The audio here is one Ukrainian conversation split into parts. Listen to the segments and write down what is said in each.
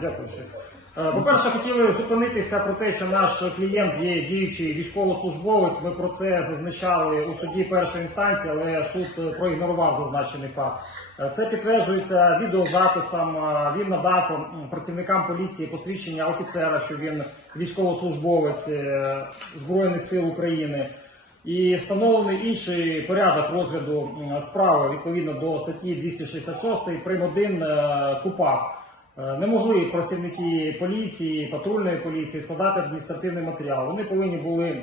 дякую. Е, По-перше, хотіли зупинитися про те, що наш клієнт є діючий військовослужбовець. Ми про це зазначали у суді першої інстанції, але суд проігнорував зазначений факт. Е, Це підтверджується відеозаписом. Е, Він надав працівникам поліції посвідчення офіцера, що він військовослужбовець Збройних сил України. І встановлений інший порядок розгляду справи відповідно до статті 266 прим. 1 е, КУПАП. Е, Не могли працівники поліції, патрульної поліції складати адміністративний матеріал. Вони повинні були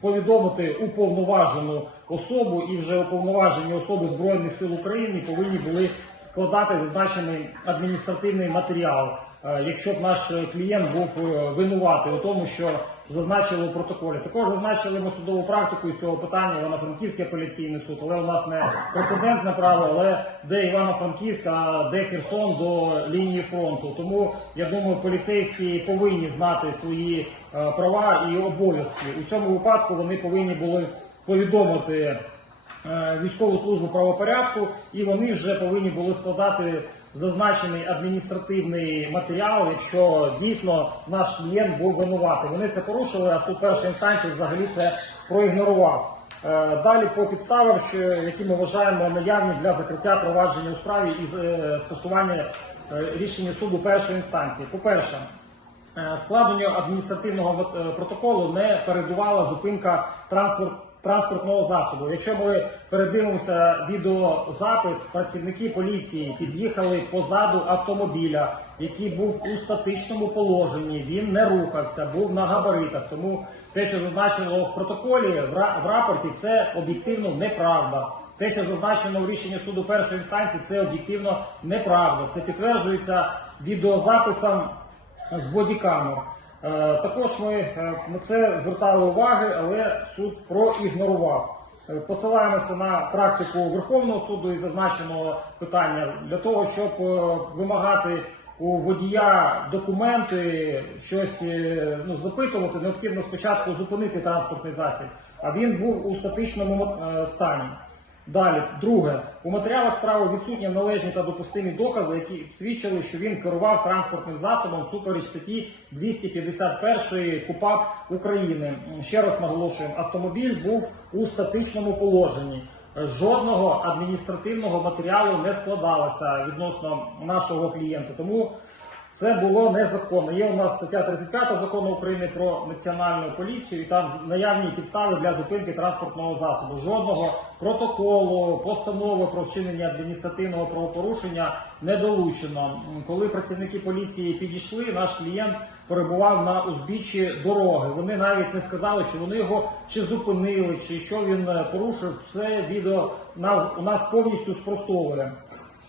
повідомити уповноважену особу, і вже уповноважені особи Збройних сил України повинні були складати зазначений адміністративний матеріал, е, якщо б наш клієнт був е, винуватий у тому, що зазначили у протоколі. Також зазначили ми судову практику із цього питання Івано-Франківський апеляційний суд, але у нас не прецедентне право, але де Івано-Франківськ, а де Херсон до лінії фронту. Тому я думаю, поліцейські повинні знати свої е, права і обов'язки. У цьому випадку вони повинні були повідомити е, військову службу правопорядку, і вони вже повинні були складати зазначений адміністративний матеріал, якщо дійсно наш клієнт був винуватий. Вони це порушили, а суд першої інстанції взагалі це проігнорував. Е, Далі по підставам, які ми вважаємо наявні для закриття провадження у справі і е, скасування е, рішення суду першої інстанції. По-перше, Складенню адміністративного протоколу не передувала зупинка транспорт, транспортного засобу. Якщо ми передивимося відеозапис, працівники поліції під'їхали позаду автомобіля, який був у статичному положенні. Він не рухався, був на габаритах. Тому те, що зазначено в протоколі в рапорті, це об'єктивно неправда. Те, що зазначено в рішенні суду першої інстанції, це об'єктивно неправда. Це підтверджується відеозаписом з бодікамер. Е, Також ми е, на це звертали уваги, але суд проігнорував. Е, Посилаємося на практику Верховного суду і зазначеного питання для того, щоб вимагати у водія документи, щось ну, запитувати, необхідно спочатку зупинити транспортний засіб, а він був у статичному стані. Далі, друге, у матеріалах справи відсутні належні та допустимі докази, які свідчили, що він керував транспортним засобом супереч статті 251 КУПАП України. Ще раз наголошуємо, автомобіль був у статичному положенні. Жодного адміністративного матеріалу не складалося відносно нашого клієнта. Тому це було незаконно. Є у нас стаття 35 закону України про національну поліцію, і там наявні підстави для зупинки транспортного засобу. Жодного протоколу, постанови про вчинення адміністративного правопорушення не долучено. Коли працівники поліції підійшли, наш клієнт перебував на узбіччі дороги. Вони навіть не сказали, що вони його чи зупинили, чи що він е, порушив. Це відео у нас повністю спростовує.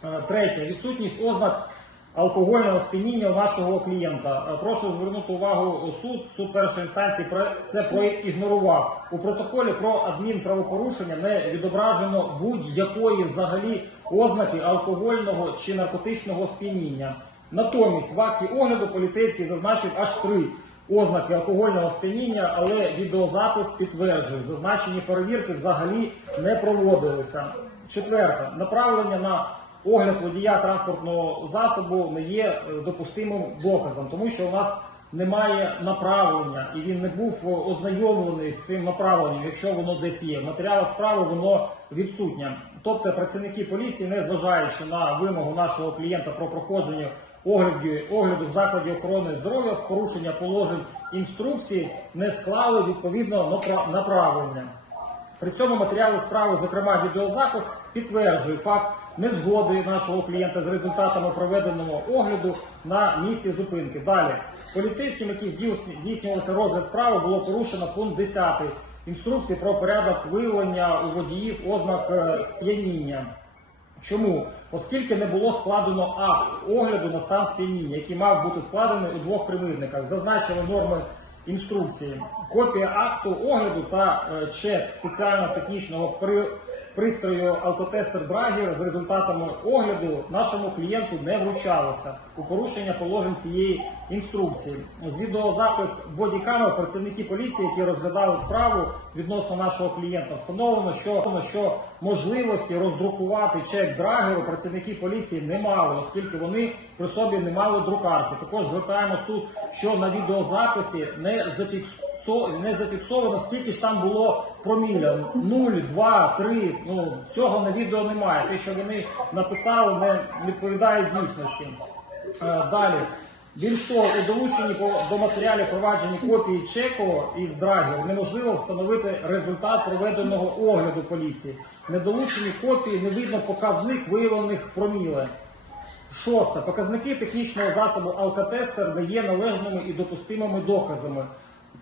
Е, Третє відсутність ознак алкогольного сп'яніння нашого клієнта. Е, Прошу звернути увагу суд. Суд першої інстанції це проігнорував. У протоколі про адмінправопорушення не відображено будь-якої взагалі ознаки алкогольного чи наркотичного сп'яніння. Натомість в акті огляду поліцейський зазначив аж три ознаки алкогольного сп'яніння, але відеозапис підтверджує, зазначені перевірки взагалі не проводилися. Четверте, направлення на огляд водія транспортного засобу не є е, допустимим доказом, тому що у нас немає направлення, і він не був е, ознайомлений з цим направленням, якщо воно десь є. В справи воно відсутнє. Тобто працівники поліції, не зважаючи на вимогу нашого клієнта про проходження огляду, огляду в закладі охорони здоров'я, порушення положень інструкції, не склали відповідно направлення. При цьому матеріали справи, зокрема відеозапис, підтверджує факт незгоди нашого клієнта з результатами проведеного огляду на місці зупинки. Далі поліцейським, які здійс- здійснювалися розгляд справи, було порушено пункт 10 інструкції про порядок виявлення у водіїв ознак е, сп'яніння. Чому? Оскільки не було складено акт огляду на стан сп'яніння, який мав бути складений у двох примірниках, зазначили норми інструкції. Копія акту огляду та е, чек спеціального технічного при- пристрою алкотестер Драгер з результатами огляду нашому клієнту не вручалося у порушення положень цієї інструкції. З відеозапис бодікамер працівники поліції, які розглядали справу відносно нашого клієнта, встановлено, що, що можливості роздрукувати чек Драгеру працівники поліції не мали, оскільки вони при собі не мали друкарки. Також звертаємо суд, що на відеозаписі не не зафіксовано, скільки ж там було проміля. 0, 2, 3, ну цього на відео немає. Те, що вони написали, не відповідає дійсності. Е, Далі. Більш того, у долученні до матеріалів проваджені копії чеку із драгер неможливо встановити результат проведеного огляду поліції. Недолучені копії не видно показник виявлених проміле. Шосте. Показники технічного засобу алкотестер не є належними і допустимими доказами.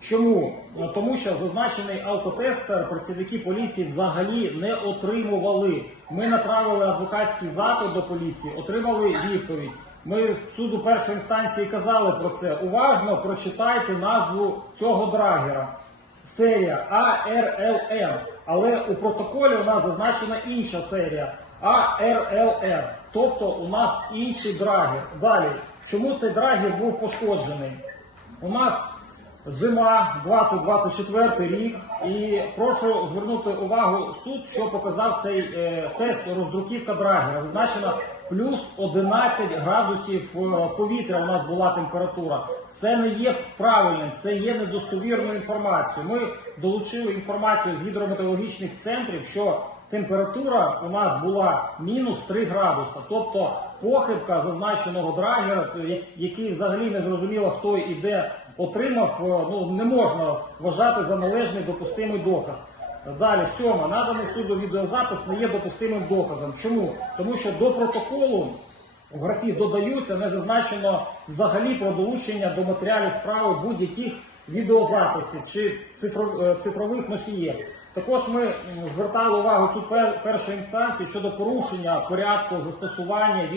Чому? Ну, Тому що зазначений алкотестер працівники поліції взагалі не отримували. Ми направили адвокатський запит до поліції, отримали відповідь. Ми суду першої інстанції казали про це. Уважно прочитайте назву цього драгера. Серія ARLR. Але у протоколі у нас зазначена інша серія ARLR. Тобто у нас інший драгер. Далі, чому цей драгер був пошкоджений? У нас зима 2024 рік, і прошу звернути увагу суд, що показав цей е, тест роздруківка драгера. Зазначено плюс 11 градусів е, повітря. У нас була температура. Це не є правильним, це є недостовірною інформацією. Ми долучили інформацію з гідрометеорологічних центрів, що температура у нас була мінус 3 градуса. Тобто похибка зазначеного драгера, я- який взагалі не зрозуміло, хто і де отримав, е, ну не можна вважати за належний допустимий доказ. Далі, сьоме, наданий суду відеозапис не є допустимим доказом. Чому? Тому що до протоколу в графі додаються, не зазначено взагалі про долучення до матеріалів справи будь-яких відеозаписів чи е, цифрових носіїв. Також ми звертали увагу суд першої інстанції щодо порушення порядку застосування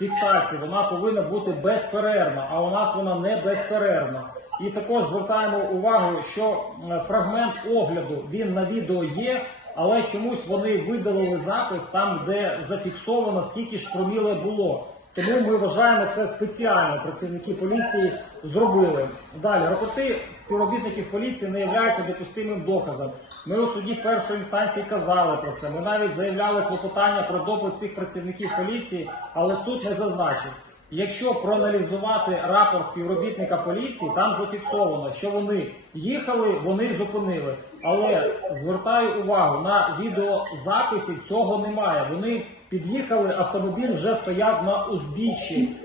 відеофіксації. Вона повинна бути безперервна, а у нас вона не безперервна. І також звертаємо увагу, що фрагмент огляду він на відео є, але чомусь вони видалили запис там, де зафіксовано, скільки ж проміле було. Тому ми вважаємо це спеціально. Працівники поліції зробили. Далі рапорти співробітників поліції не являються допустимим доказом. Ми у суді першої інстанції казали про це. Ми навіть заявляли клопотання про допит цих працівників поліції, але суд не зазначив. Якщо проаналізувати рапорт співробітника поліції, там зафіксовано, що вони їхали, вони зупинили. Але звертаю увагу на відеозаписі цього немає. Вони під'їхали, автомобіль вже стояв на узбіччі.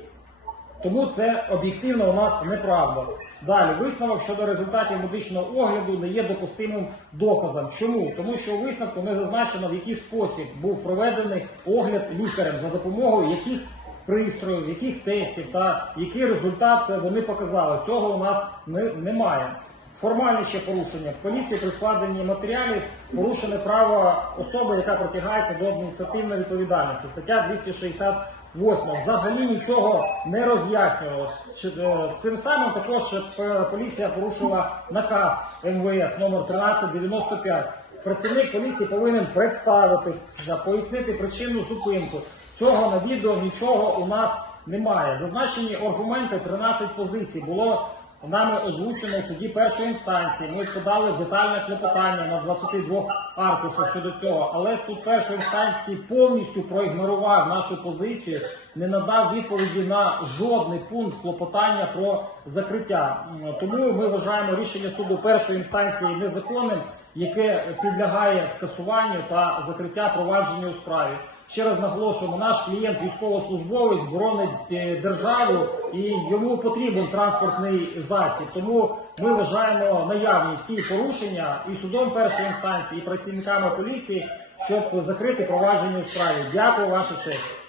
Тому це об'єктивно у нас неправда. Далі висновок щодо результатів медичного огляду не є допустимим доказом. Чому? Тому що у висновку не зазначено, в який спосіб був проведений огляд лікарем, за допомогою яких пристроїв, яких тестів та який результат вони показали. Цього у нас не, немає. Формальне ще порушення. Поліції при складенні матеріалів порушене право особи, яка притягається до адміністративної відповідальності. Стаття 268. Взагалі нічого не роз'яснювалось. Е, Цим самим також е, поліція порушила наказ МВС номер 1395. Працівник поліції повинен представити, пояснити причину зупинку. Цього на відео нічого у нас немає. Зазначені аргументи 13 позицій було нами озвучено у суді першої інстанції. Ми подали детальне клопотання на 22 аркушах щодо цього, але суд першої інстанції повністю проігнорував нашу позицію, не надав відповіді на жодний пункт клопотання про закриття. Тому ми вважаємо рішення суду першої інстанції незаконним, яке підлягає скасуванню та закриття провадження у справі. Ще раз наголошуємо, наш клієнт військовослужбовець боронить е, державу і йому потрібен транспортний засіб. Тому ми вважаємо наявні всі порушення і судом першої інстанції, і працівниками поліції, щоб закрити провадження у справі. Дякую, ваша честь.